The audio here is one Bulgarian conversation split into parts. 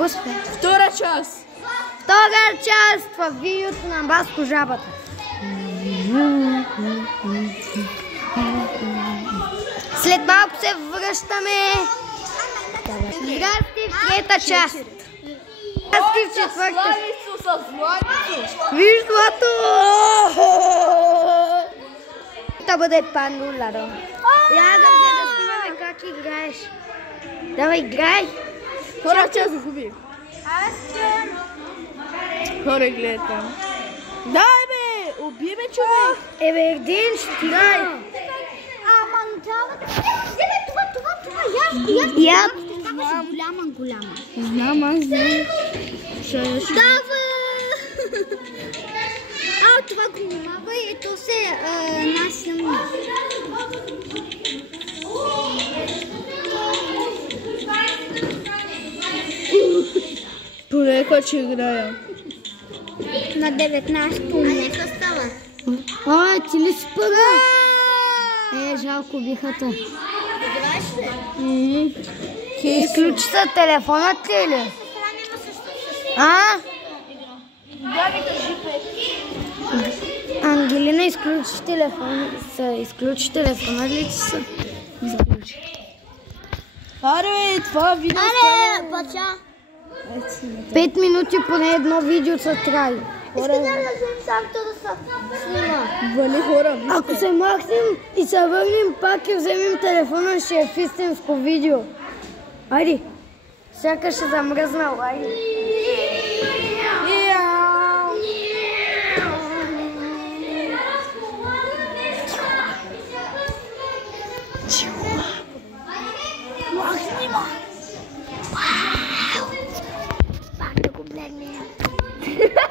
го спя. Втора част. Втора част в видеото на Баско жабата. След малко се връщаме. Здрасти в трета част. Здрасти в четвърта. Славицо с Владицо. Виж злато! Да бъде пандула, да. Я да взе да снимаме как играеш. Давай, играй. Втора част загуби. Хора, гледай там. Дай бе! Уби бе, човек! Един ще дай. Ама трябва да вземе това. Яд. Голяма. Знам, аз знам. Дава! Това го намава и то се насилно. Полека, че играя. На 19-то. А какво става? Ти ли си първа? Жалко бихата. Играеш ли? Изключи се телефонът ли или? Ангелина, изключи телефона ли ти са? Изключи. Аре, това видео бача. 5 минути поне едно видео са трай. Искам да взем самото да се снима. Вали хора. Ако се махнем и се върнем пак и вземем телефона, ще е в истинско видео. Айде, сякаш ще замръзнал, айде.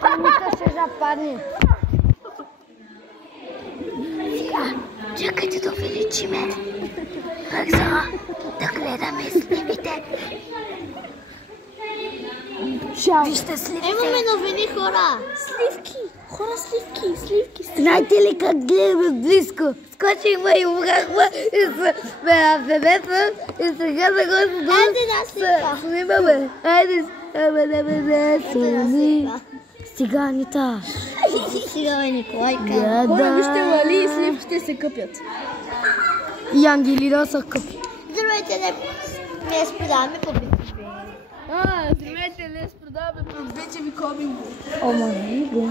Паника ще западне. Сега, чакайте да увеличиме. Бързо, да гледаме сливите. Вижте сливите. Имаме новини, хора. Сливки. Знаете ли как гледаме близко? Скочихме и умрахме и се бебета и сега да го снимаме. Айде, Стига, Анита. Сега, Николайка. Хора, вижте, Лали и сливките се къпят. И Ангелина са къпи. Здравейте, не спредаваме по битви. Здравейте, днес продаваме пробичеви коминго. Ома, не го.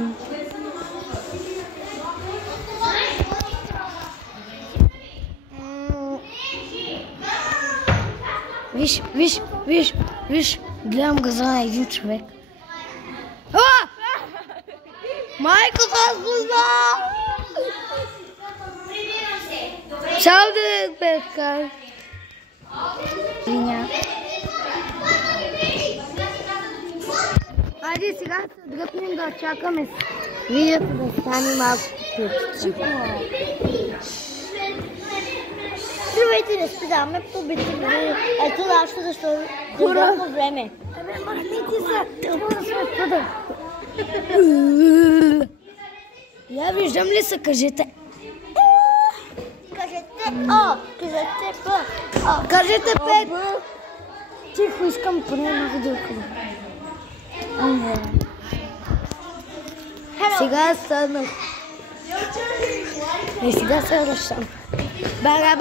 Виж, гледам газа на един човек. Майко, аз го знам! Чао, да песка. Айде сега се дръпнем да чакаме видеото да стане малко петичко. Здравейте, не спредаваме по битви. Ето нашето, защо губяхме време. Мърмите са, трябва да сме пъда. Я виждам ли се, кажете. Кажете пет. Тихо, искам поне на видеока. Сега станах. Сега се връщам. Бага.